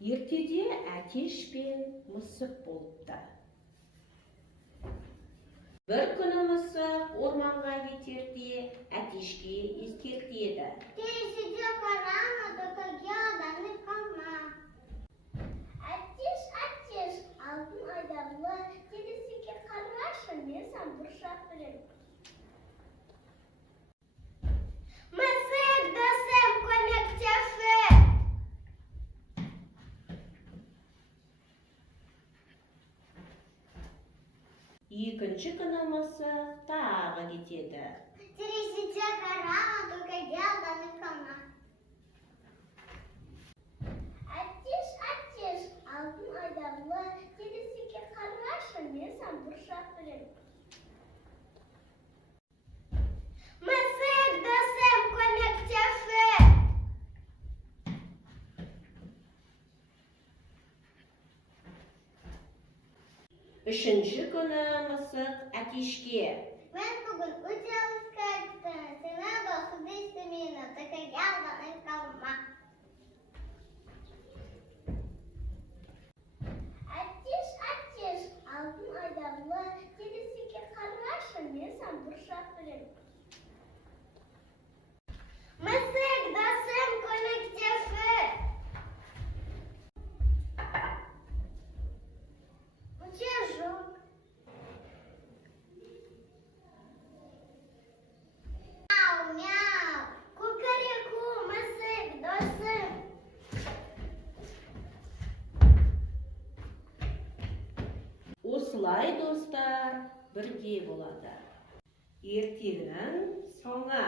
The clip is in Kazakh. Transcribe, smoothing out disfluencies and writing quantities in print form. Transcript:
Ертеде әтеш пен мысық болыпты. Бір күні мысық орманға кетерде әтешке ескертеді. Терезеде қараңғы, токайға алданып қалма. Әтеш, алтын айдарлы, терезеге қарашы, мен саған бұршақ беремін. Мысық досым, көмектесші. Екінші күні мысық тағы кетеді. Терезеде қараңғы, токайға алданып қалма. Әтеш, алтын айдарлы, терезеге қарашы, мен саған бұршақ беремін. Мысық досым, көмектесші. Үшінші күні мысық әтешке: Мен бүгін өте алысқа кеттім, сені досым естімеймін, токайға алданып қалма. Әтеш, алтын айдарлы, терезеге қарашы, мен саған бұршақ беремін. Мысық досым, көмектесші. Утежок. Мяу, кукареку, мысық досым. Осылай достар бірге болады. Ертеңнің соңы.